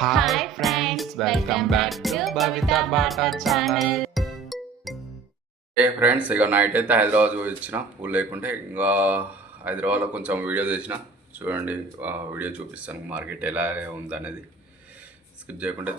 Hi friends welcome back to Bata channel ఏ friends ఇక night అయితే హైదరాబాద్ పోయి వచ్చిన పూలు లేకుంటే ఇంకా హైదరాబాద్లో కొంచెం వీడియో చేసిన చూడండి వీడియో చూపిస్తాను. మార్కెట్ ఎలా ఉంది అనేది. స్కిప్ చేయకుండా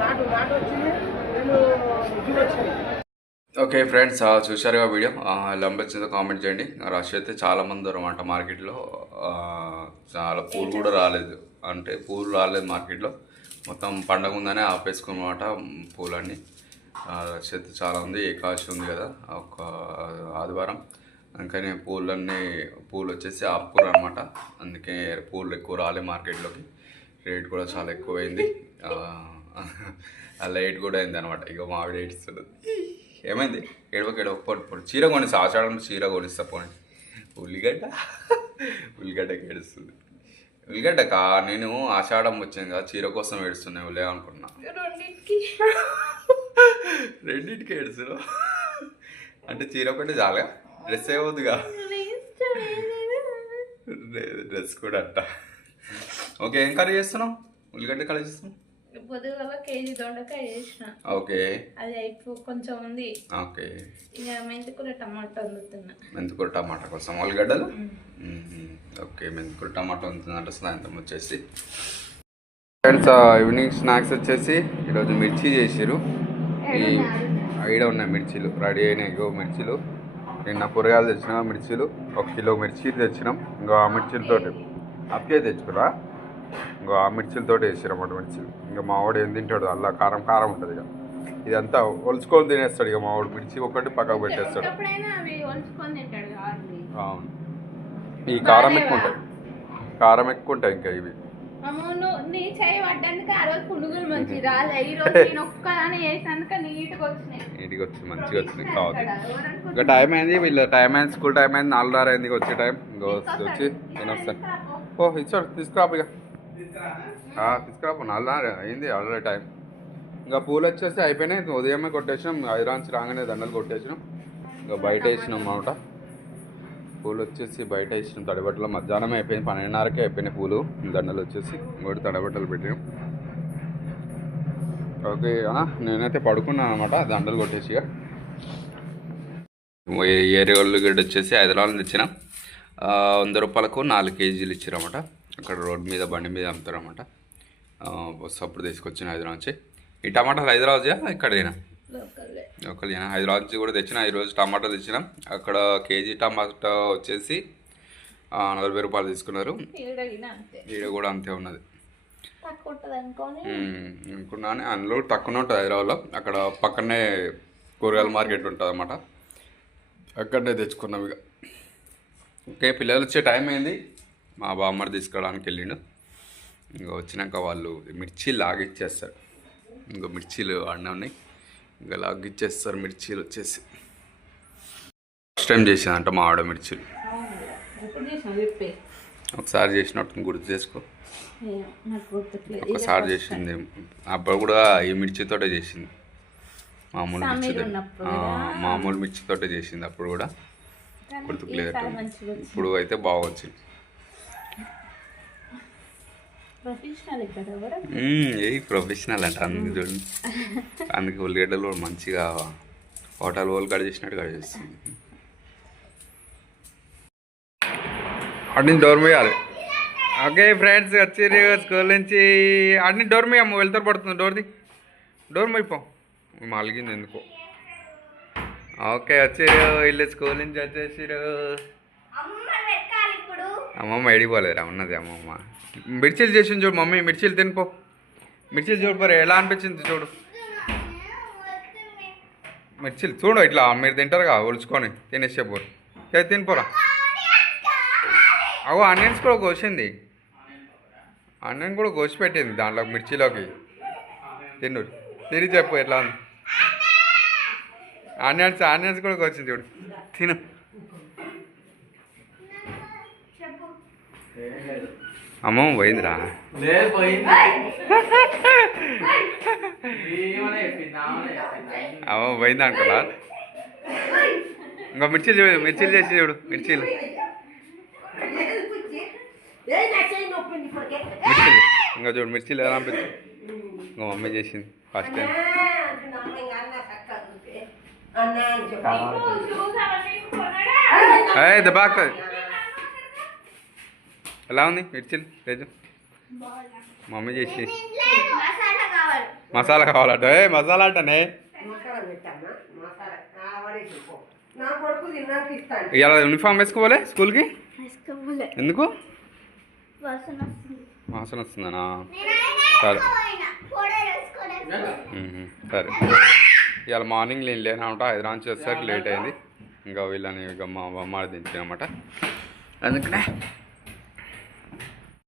నాటు నాటు వచ్చింది నేను ఇది వచ్చింది. ఓకే ఫ్రెండ్స్ చూశారుగా వీడియో. ఆ, ఎలా కామెంట్ చేయండి. రష్ అయితే చాలా మంది ఉన్నారు మార్కెట్లో. చాలా పూలు కూడా రాలేదు. అంటే పూలు రాలేదు మార్కెట్లో. మొత్తం పండగ ఉందనే ఆపేసుకున్నమాట పూలన్నీ. రష్ అయితే చాలా ఉంది. ఏకాదశి ఉంది కదా? ఒక ఆదివారం. అందుకని పూలన్నీ పూలు వచ్చేసి ఆపుకూర అనమాట అందుకే పూలు ఎక్కువ రాలే మార్కెట్లోకి. రేట్ కూడా చాలా ఎక్కువైంది. ఆ, లైట్ కూడా అయింది అనమాట ఇక మామిడి ఏడుస్తుంది ఏమైంది? ఏడవక ఏడవక పొడి పొడి చీర కొనిస్తా ఆషాఢం చీర కొనిస్తా పోనీ. ఉల్లిగడ్డ? ఉల్లిగడ్డకి ఏడుస్తుంది. ఉల్లిగడ్డకా నేను ఆషాఢం వచ్చింది కదా చీర కోసం ఏడుస్తున్నావు లే అనుకున్నా. రెండింటికి. ఏడుస్తున్నావు? అంటే చీర ఒకటి చాలా? డ్రెస్ ఏమవుతుందిగా డ్రెస్ కూడా అంట. ఓకే ఏం కర్రీ చేస్తున్నావు? ఉల్లిగడ్డ కర్రీ చేస్తున్నావు? పొద్దుగల కేజీ దొండకాయ చేసిన. ఓకే. అది అయిపో కొంచెం ఉంది. ఓకే. ఇక మెంతికూర టమాటా వండుతున్నా. మెంతికూర టమాటా కోసం ఉల్లిగడ్డలు మ్మ్. ఓకే మెంతికూర టమాటా ఉంటుందంట సాయంత్రం వచ్చేసి. ఫ్రెండ్స్ ఈవినింగ్ స్నాక్స్ వచ్చేసి ఈరోజు మిర్చి చేసిరు ఈ ఐడ ఉన్నాయి మిర్చీలు రెడీ అయినాయి. ఇగో మిర్చీలు. నిన్న కూరగాయలు తెచ్చినా మిర్చీలు. ఒక కిలో మిర్చి తెచ్చినాం. ఇంకో ఆ మిర్చీలతోటి అప్పకే తెచ్చుకురా ఇంకో ఆ మిర్చీలతోటి వేసిరన్నమాట మిర్చీలు. ఇంకా మా వాడు ఏం తింటాడు? అలా కారం కారం ఉంటుంది ఇక. ఇదంతా ఒలుచుకొని తినేస్తాడు ఇక మా వాడు. మిర్చి ఒకటి పక్కకు పెట్టేస్తాడు. అవును. ఈ కారం ఎక్కువ ఉంటాయి. కారం ఎక్కువ ఉంటాయి ఇంకా ఇవి. అమ్మో నువ్వు నీ చేయి పడ్డానికి ఆ రోజు పునుగులు మంచి రాలే ఈ రోజు నేను ఒక్కదాని చేసినందుకు నీట్గా వచ్చినాయి. ఇంటికి వచ్చి మంచిగా వచ్చింది? ఇంకా టైం అయింది వీళ్ళ టైం అయింది స్కూల్ టైం అయింది నాలుగున్నర అయింది వచ్చే టైం. వచ్చి నేను వస్తాను ఓ ఇచ్చాడు తీసుకురాపు ఇక. తీసుకురాపు నాలుగున్నర అయింది ఆల్రెడీ టైం. ఇంకా పూలు వచ్చేసి అయిపోయినాయి ఉదయమే కొట్టేసినాం హైదరాబాద్ రాగానే దండలు కొట్టేసినాం. ఇంకా బయట వేసినాం అనమాట పూలు వచ్చేసి బయట వేసినాం తడిబట్టలు. మధ్యాహ్నం అయిపోయింది పన్నెండున్నరకే అయిపోయినాయి పూలు దండలు వచ్చేసి. ఇంకోటి తడబట్టలు పెట్టినాం. ఓకే నేనైతే పడుకున్నాను అనమాట దండలు కొట్టేసి ఇక. గడ్డ వచ్చేసి హైదరాబాద్ నుంచి ఇచ్చినాం వంద రూపాయలకు నాలుగు కేజీలు ఇచ్చారన్నమాట. అక్కడ రోడ్ మీద బండి మీద అమ్ముతారన్నమాట. ఆ, బస్సు అప్పుడు తీసుకొచ్చిన హైదరాబాద్ నుంచి. ఈ టమాటాలు హైదరాబాద్ ఇక్కడేనా. ఒకళ్ళేనా హైదరాబాద్ నుంచి కూడా తెచ్చిన ఈరోజు టమాటాలు తెచ్చినాం. అక్కడ కేజీ టమాటా వచ్చేసి నలభై రూపాయలు తీసుకున్నారు. ఈడ కూడా అంతే ఉన్నది. అనుకున్నాను. అందులో తక్కువ ఉంటుంది హైదరాబాద్లో. అక్కడ పక్కనే కూరగాయల మార్కెట్ ఉంటుంది అన్నమాట అక్కడనే తెచ్చుకున్నాం ఇక. ఓకే పిల్లలు వచ్చే టైం అయింది. మా బామ్మడి తీసుకోవడానికి వెళ్ళిండు. ఇంకా వచ్చినాక వాళ్ళు మిర్చి లాగిచ్చేస్తారు. ఇంకో మిర్చీలు అన్నీ ఉన్నాయి. ఇంకా లాగిచ్చేస్తారు మిర్చీలు వచ్చేసి. ఫస్ట్ టైం చేసిందంట మా ఆవిడ మిర్చీలు. ఒకసారి చేసినట్టు గుర్తు చేసుకో. ఒకసారి చేసింది. అప్పుడు కూడా ఈ మిర్చితోటే చేసింది. మామూలు మిర్చితో మామూలు మిర్చితోటే చేసింది అప్పుడు కూడా. కానీ గుర్తుకు ఈసారి లేదు మంచిగా వచ్చింది. ఇప్పుడు అయితే బాగా వచ్చింది ఏ ప్రొఫెషనల్ అంట. అందుకు చూడండి అందుకే ఉల్లిగడ్డలు కూడా మంచిగా హోటల్ వాళ్ళు కట్ చేసినట్టు కట్ చేస్తుంది. అటు డోర్ వేయాలి ఓకే ఫ్రెండ్స్ వచ్చారు స్కూల్ నుంచి. అన్ని డోర్ మీ అమ్మ వెళ్తారు పడుతుంది. డోర్ది. డోర్ మైపో మలిగింది ఎందుకో. ఓకే వచ్చారు వీళ్ళు స్కూల్ నుంచి వచ్చేసారు అమ్మమ్మ ఎడిపోలేరా ఉన్నది అమ్మమ్మ. మిర్చీలు చేసింది చూడు మమ్మీ మిర్చీలు తినిపో. మిర్చీలు చూడు మరి ఎలా అనిపించింది చూడు. మిర్చీలు చూడు ఇట్లా మీరు తింటారుగా ఒలుచుకొని తినేసే పోరు తినిపోరా. అవు ఆనియన్స్ కూడా కోసింది. ఆనియన్ కూడా కోసి పెట్టింది దాంట్లో మిర్చిలోకి. తిన్ను తిరిగి చెప్పు ఎట్లా ఉంది. ఆనియన్స్ ఆనియన్స్ కూడా కోసింది చూడు. తిను. అమ్మమ్మ పోయిందిరా. లేదు పోయింది. అనుకున్నా ఇంకా మిర్చీలు చూడు మిర్చీలు చేసి చూడు మిర్చీలు. మిర్చీలు. ఇంకా చూడు మిర్చీలు ఎలా అనిపించింది ఇంకా మమ్మీ చేసింది ఫస్ట్ టైం. షూస్ ఎలా ఉంది? మిర్చీలు తేజు మమ్మీ చేసి. మసాలా కావాలి మసాలా కావాలట ఏ మసాలా అంటనే ఇవాళ యూనిఫామ్ వేసుకోవాలి స్కూల్కి? ఎందుకు? వాసన వస్తుంది. వాసన వస్తుందనా? సరే. సరే. ఇవాళ మార్నింగ్ నేను లేనమాట హైదరాబాద్ నుంచి వచ్చేసరికి లేట్ అయింది. ఇంకా వీళ్ళని ఇక మా బొమ్మ దించానమాట. అందుకనే